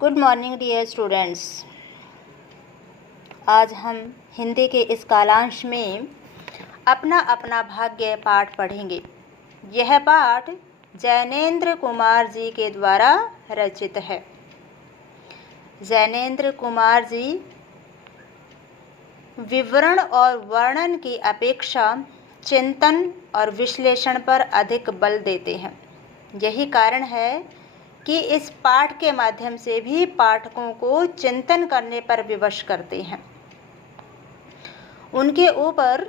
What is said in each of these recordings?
Good morning dear students. आज हम हिंदी के इस कालांश में अपना अपना भाग्य पाठ पढ़ेंगे। यह पाठ जैनेन्द्र कुमार जी के द्वारा रचित है। जैनेन्द्र कुमार जी विवरण और वर्णन की अपेक्षा चिंतन और विश्लेषण पर अधिक बल देते हैं। यही कारण है कि इस पाठ के माध्यम से भी पाठकों को चिंतन करने पर विवश करते हैं। उनके ऊपर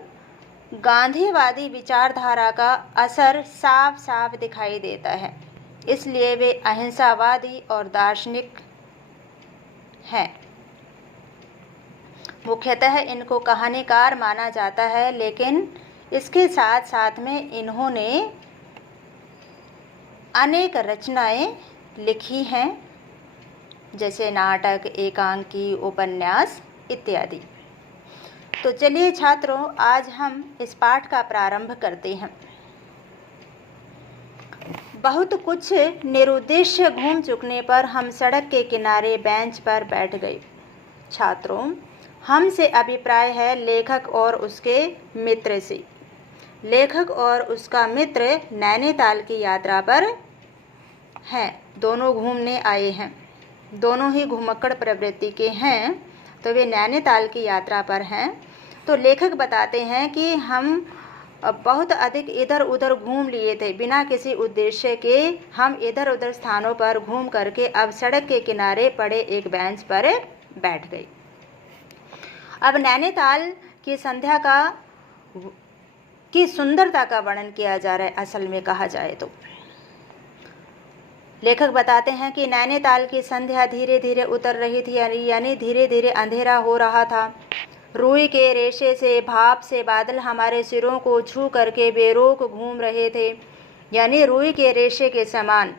गांधीवादी विचारधारा का असर साफ साफ दिखाई देता है, इसलिए वे अहिंसावादी और दार्शनिक हैं। मुख्यतः इनको कहानीकार माना जाता है, लेकिन इसके साथ साथ में इन्होंने अनेक रचनाएं लिखी हैं, जैसे नाटक, एकांकी, उपन्यास इत्यादि। तो चलिए छात्रों, आज हम इस पाठ का प्रारंभ करते हैं। बहुत कुछ निरुद्देश्य घूम चुकने पर हम सड़क के किनारे बेंच पर बैठ गए। छात्रों, हमसे अभिप्राय है लेखक और उसके मित्र से। लेखक और उसका मित्र नैनीताल की यात्रा पर हैं। दोनों घूमने आए हैं, दोनों ही घुमक्कड़ प्रवृत्ति के हैं, तो वे नैनीताल की यात्रा पर हैं। तो लेखक बताते हैं कि हम बहुत अधिक इधर उधर घूम लिए थे, बिना किसी उद्देश्य के हम इधर उधर स्थानों पर घूम करके अब सड़क के किनारे पड़े एक बेंच पर बैठ गए। अब नैनीताल की संध्या की सुंदरता का वर्णन किया जा रहा है। असल में कहा जाए तो लेखक बताते हैं कि नैनीताल की संध्या धीरे धीरे उतर रही थी, यानी धीरे धीरे अंधेरा हो रहा था। रुई के रेशे से, भाप से बादल हमारे सिरों को छू करके बेरोक घूम रहे थे, यानी रुई के रेशे के समान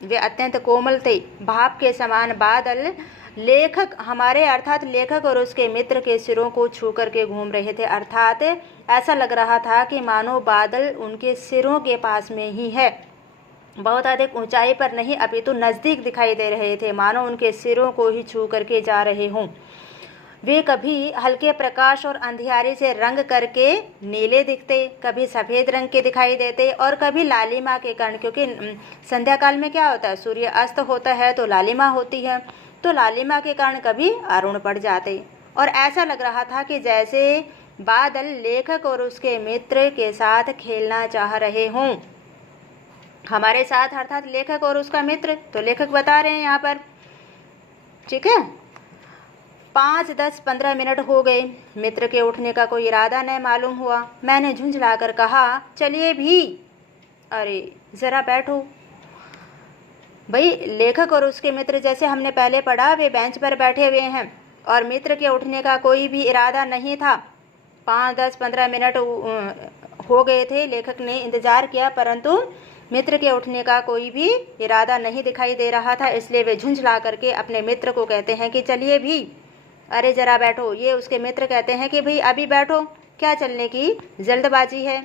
वे अत्यंत कोमल थे। भाप के समान बादल लेखक हमारे अर्थात लेखक और उसके मित्र के सिरों को छू करके घूम रहे थे। अर्थात ऐसा लग रहा था कि मानो बादल उनके सिरों के पास में ही है, बहुत अधिक ऊंचाई पर नहीं अपितु नज़दीक दिखाई दे रहे थे, मानो उनके सिरों को ही छू करके जा रहे हों। वे कभी हल्के प्रकाश और अंधियारे से रंग करके नीले दिखते, कभी सफ़ेद रंग के दिखाई देते और कभी लालिमा के कारण, क्योंकि संध्या काल में क्या होता है, सूर्य अस्त होता है तो लालिमा होती है, तो लालिमा के कारण कभी अरुण पड़ जाते। और ऐसा लग रहा था कि जैसे बादल लेखक और उसके मित्र के साथ खेलना चाह रहे हों। हमारे साथ अर्थात लेखक और उसका मित्र, तो लेखक बता रहे हैं यहाँ पर, ठीक है। 5, 10, 15 मिनट हो गए, मित्र के उठने का कोई इरादा नहीं मालूम हुआ। मैंने झुंझलाकर कहा, चलिए भी। अरे ज़रा बैठो भाई। लेखक और उसके मित्र, जैसे हमने पहले पढ़ा, वे बेंच पर बैठे हुए हैं और मित्र के उठने का कोई भी इरादा नहीं था। 5, 10, 15 मिनट हो गए थे, लेखक ने इंतज़ार किया, परंतु मित्र के उठने का कोई भी इरादा नहीं दिखाई दे रहा था। इसलिए वे झुंझला करके अपने मित्र को कहते हैं कि चलिए भी, अरे ज़रा बैठो। ये उसके मित्र कहते हैं कि भाई अभी बैठो, क्या चलने की जल्दबाजी है।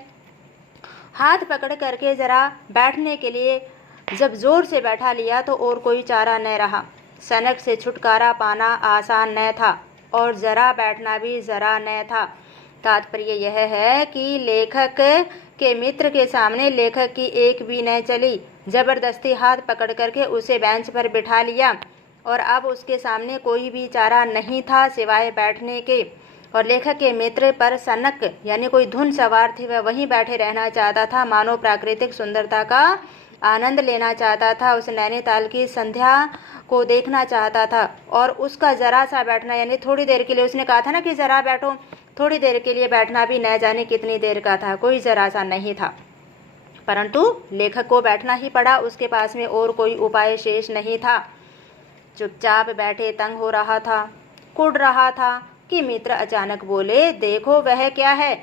हाथ पकड़ करके ज़रा बैठने के लिए जब ज़ोर से बैठा लिया तो और कोई चारा न रहा। सनक से छुटकारा पाना आसान न था और ज़रा बैठना भी ज़रा न था। तात्पर्य यह है कि लेखक के मित्र के सामने लेखक की एक भी न चली। ज़बरदस्ती हाथ पकड़ करके उसे बेंच पर बिठा लिया और अब उसके सामने कोई भी चारा नहीं था सिवाय बैठने के। और लेखक के मित्र पर सनक यानी कोई धुन सवार थी, वह वहीं बैठे रहना चाहता था, मानो प्राकृतिक सुंदरता का आनंद लेना चाहता था, उस नैनीताल की संध्या को देखना चाहता था। और उसका ज़रा सा बैठना, यानी थोड़ी देर के लिए, उसने कहा था ना कि ज़रा बैठो, थोड़ी देर के लिए बैठना भी न जाने कितनी देर का था, कोई ज़रा सा नहीं था, परंतु लेखक को बैठना ही पड़ा। उसके पास में और कोई उपाय शेष नहीं था। चुपचाप बैठे तंग हो रहा था, कुढ़ रहा था कि मित्र अचानक बोले, देखो वह क्या है।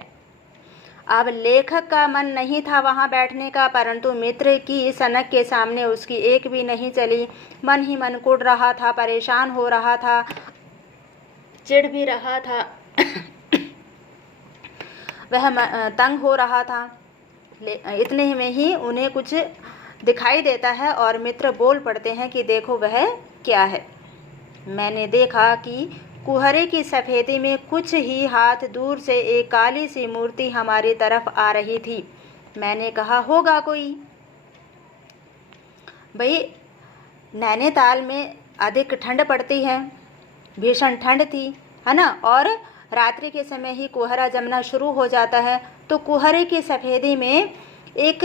अब लेखक का मन नहीं था वहाँ बैठने का, परंतु मित्र की सनक के सामने उसकी एक भी नहीं चली। मन ही मन कुढ़ रहा था, परेशान हो रहा था, चिढ़ भी रहा था वह तंग हो रहा था। इतने में ही उन्हें कुछ दिखाई देता है और मित्र बोल पड़ते हैं कि देखो वह क्या है। मैंने देखा कि कुहरे की सफ़ेदी में कुछ ही हाथ दूर से एक काली सी मूर्ति हमारी तरफ आ रही थी। मैंने कहा होगा कोई। भाई नैनीताल में अधिक ठंड पड़ती है, भीषण ठंड थी, है ना, और रात्रि के समय ही कोहरा जमना शुरू हो जाता है। तो कोहरे की सफ़ेदी में एक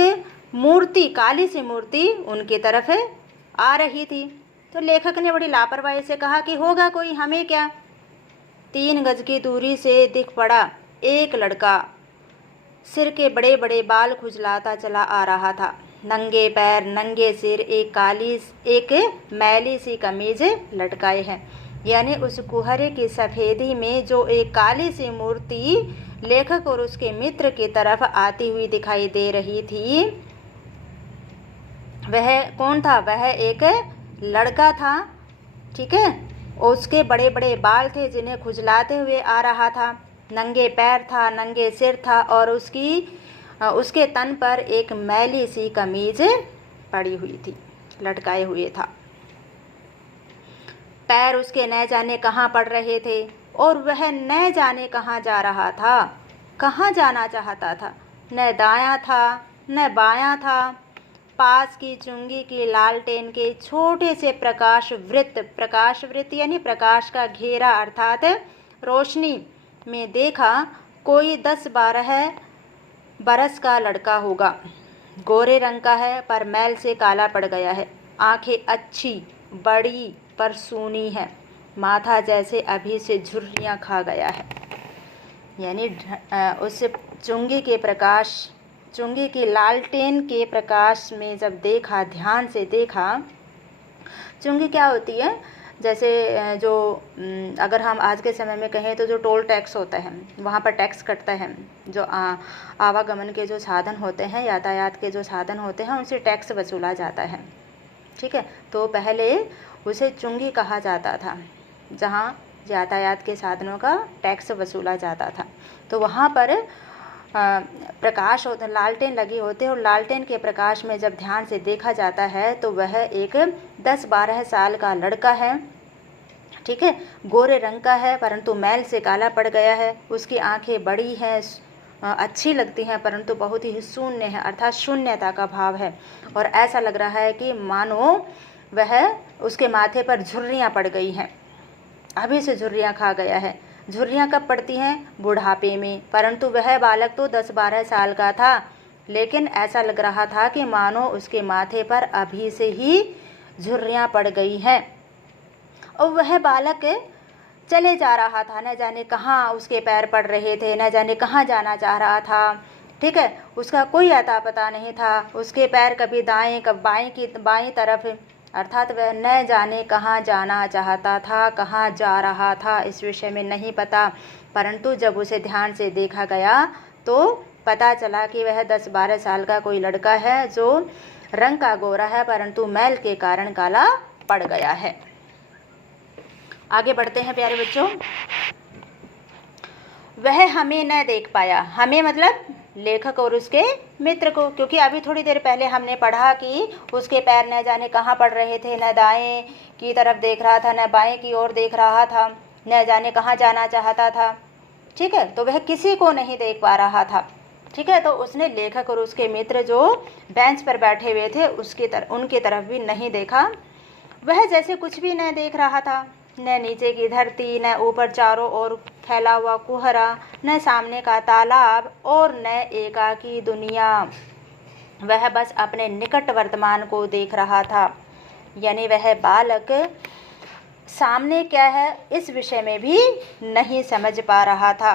मूर्ति, काली सी मूर्ति उनकी तरफ आ रही थी। तो लेखक ने बड़ी लापरवाही से कहा कि होगा कोई, हमें क्या। 3 गज की दूरी से दिख पड़ा एक लड़का, सिर के बड़े बड़े बाल खुजलाता चला आ रहा था, नंगे पैर, नंगे सिर, एक मैली सी कमीज लटकाए है। यानी उस कुहरे की सफ़ेदी में जो एक काली सी मूर्ति लेखक और उसके मित्र की तरफ आती हुई दिखाई दे रही थी, वह कौन था? वह एक लड़का था, ठीक है। उसके बड़े बड़े बाल थे जिन्हें खुजलाते हुए आ रहा था, नंगे पैर था, नंगे सिर था, और उसके तन पर एक मैली सी कमीज पड़ी हुई थी, लटकाए हुए था। पैर उसके न जाने कहाँ पड़ रहे थे और वह न जाने कहाँ जा रहा था, कहाँ जाना चाहता था। न दायां था न बायां था। पास की चुंगी की लालटेन के छोटे से प्रकाश वृत्त यानी प्रकाश का घेरा अर्थात रोशनी में देखा कोई 10-12 बरस का लड़का होगा। गोरे रंग का है पर मैल से काला पड़ गया है। आंखें अच्छी बड़ी पर सूनी है। माथा जैसे अभी से झुर्रियाँ खा गया है। यानी उस चुंगी की लालटेन के प्रकाश में जब देखा, ध्यान से देखा। चुंगी क्या होती है? जैसे जो अगर हम आज के समय में कहें तो जो टोल टैक्स होता है, वहाँ पर टैक्स कटता है। जो आवागमन के जो साधन होते हैं, यातायात के जो साधन होते हैं, उनसे टैक्स वसूला जाता है, ठीक है। तो पहले उसे चुंगी कहा जाता था, जहाँ यातायात के साधनों का टैक्स वसूला जाता था। तो वहाँ पर प्रकाश होता, लालटेन लगी होते हैं, और लालटेन के प्रकाश में जब ध्यान से देखा जाता है तो वह एक 10-12 साल का लड़का है, ठीक है। गोरे रंग का है परंतु मैल से काला पड़ गया है। उसकी आंखें बड़ी हैं, अच्छी लगती हैं, परंतु बहुत ही शून्य है, अर्थात शून्यता का भाव है। और ऐसा लग रहा है कि मानो वह उसके माथे पर झुर्रियाँ पड़ गई हैं, अभी से झुर्रियाँ खा गया है। झुर्रियाँ कब पड़ती हैं? बुढ़ापे में। परंतु वह बालक तो 10-12 साल का था, लेकिन ऐसा लग रहा था कि मानो उसके माथे पर अभी से ही झुर्रियाँ पड़ गई हैं। और वह बालक चले जा रहा था, न जाने कहाँ उसके पैर पड़ रहे थे, न जाने कहाँ जाना चाह रहा था, ठीक है। उसका कोई अता पता नहीं था। उसके पैर कभी दाएं कभी बाईं तरफ, अर्थात वह न जाने कहाँ जाना चाहता था, कहाँ जा रहा था, इस विषय में नहीं पता। परंतु जब उसे ध्यान से देखा गया तो पता चला कि वह 10-12 साल का कोई लड़का है जो रंग का गोरा है परंतु मैल के कारण काला पड़ गया है। आगे बढ़ते हैं प्यारे बच्चों। वह हमें न देख पाया। हमें मतलब लेखक और उसके मित्र को, क्योंकि अभी थोड़ी देर पहले हमने पढ़ा कि उसके पैर न जाने कहाँ पड़ रहे थे, न दाएं की तरफ देख रहा था, न बाएं की ओर देख रहा था, न जाने कहाँ जाना चाहता था, ठीक है। तो वह किसी को नहीं देख पा रहा था, ठीक है। तो उसने लेखक और उसके मित्र जो बेंच पर बैठे हुए थे उनकी तरफ भी नहीं देखा। वह जैसे कुछ भी न देख रहा था, न नीचे की धरती, न ऊपर चारों ओर फैला हुआ कुहरा, न सामने का तालाब और न एकाकी दुनिया। वह बस अपने निकट वर्तमान को देख रहा था। यानी वह बालक सामने क्या है इस विषय में भी नहीं समझ पा रहा था।